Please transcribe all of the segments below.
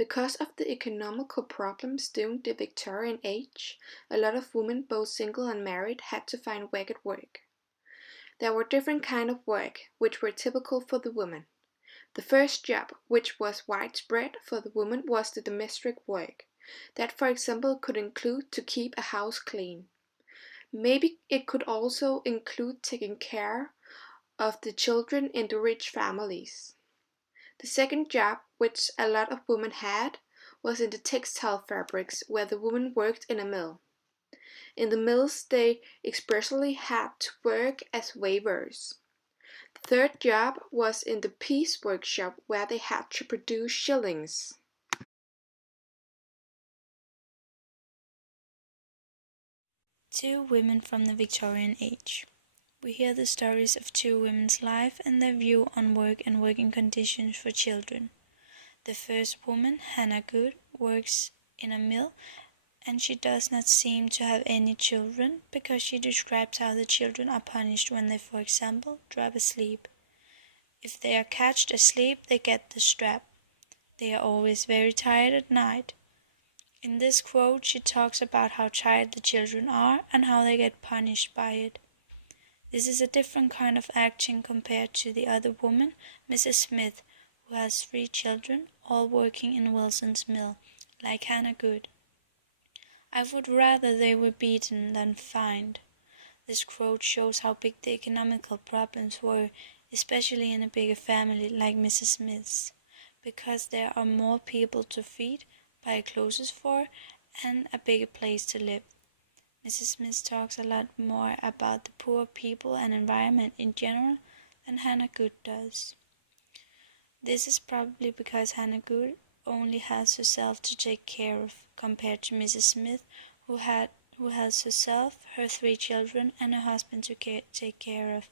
Because of the economical problems during the Victorian Age, a lot of women, both single and married, had to find work at work. There were different kinds of work, which were typical for the women. The first job, which was widespread for the women, was the domestic work. That, for example, could include to keep a house clean. Maybe it could also include taking care of the children in the rich families. The second job, which a lot of women had, was in the textile fabrics, where the women worked in a mill. In the mills, they expressly had to work as weavers. The third job was in the piece workshop, where they had to produce shillings. Two women from the Victorian Age. We hear the stories of two women's life and their view on work and working conditions for children. The first woman, Hannah Good, works in a mill, and she does not seem to have any children because she describes how the children are punished when they, for example, drop asleep. If they are catched asleep, they get the strap. They are always very tired at night. In this quote, she talks about how tired the children are and how they get punished by it. This is a different kind of acting compared to the other woman, Mrs. Smith, who has 3 children, all working in Wilson's mill, like Hannah Good. I would rather they were beaten than fined. This quote shows how big the economical problems were, especially in a bigger family like Mrs. Smith's, because there are more people to feed, buy clothes for, and a bigger place to live. Mrs. Smith talks a lot more about the poor people and environment in general than Hannah Good does. This is probably because Hannah Good only has herself to take care of, compared to Mrs. Smith, who has herself, her 3 children, and her husband to take care of.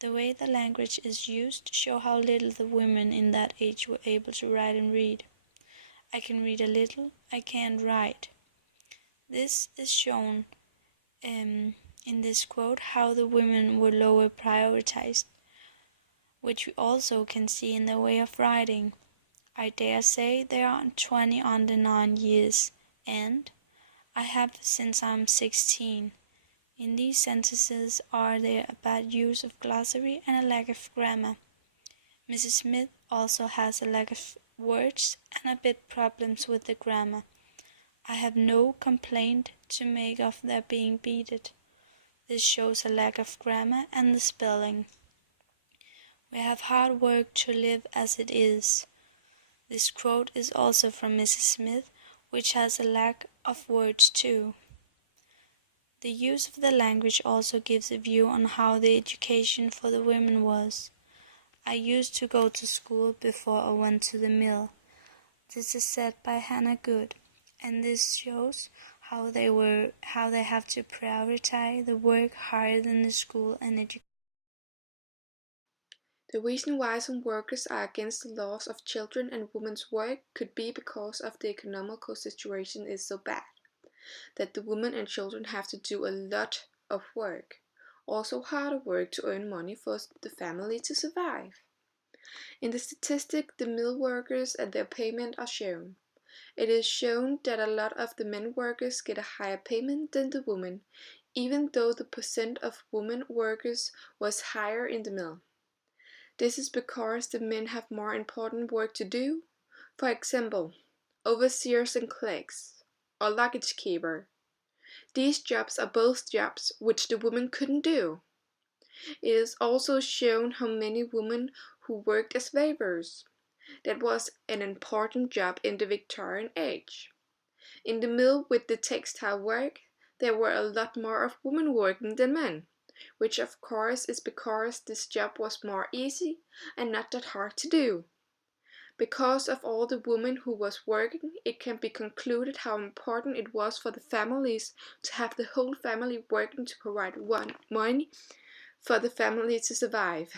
The way the language is used shows how little the women in that age were able to write and read. I can read a little, I can't write. This is shown in this quote how the women were lower prioritized, which we also can see in their way of writing. I dare say there are 20 under 9 years, and I have since I'm 16. In these sentences are there a bad use of glossary and a lack of grammar. Mrs. Smith also has a lack of words and a bit problems with the grammar. I have no complaint to make of their being beaten. This shows a lack of grammar and the spelling. We have hard work to live as it is. This quote is also from Mrs. Smith, which has a lack of words too. The use of the language also gives a view on how the education for the women was. I used to go to school before I went to the mill. This is said by Hannah Good, and this shows how they have to prioritize the work higher than the school and education. The reason why some workers are against the laws of children and women's work could be because of the economical situation is so bad, that the women and children have to do a lot of work, also harder work to earn money for the family to survive. In the statistic, the mill workers and their payment are shown. It is shown that a lot of the men workers get a higher payment than the women, even though the percent of women workers was higher in the mill. This is because the men have more important work to do, for example, overseers and clerks, or luggage keeper. These jobs are both jobs which the women couldn't do. It is also shown how many women who worked as weavers. That was an important job in the Victorian Age. In the mill with the textile work, there were a lot more of women working than men, which of course is because this job was more easy and not that hard to do. Because of all the women who was working, it can be concluded how important it was for the families to have the whole family working to provide money for the family to survive.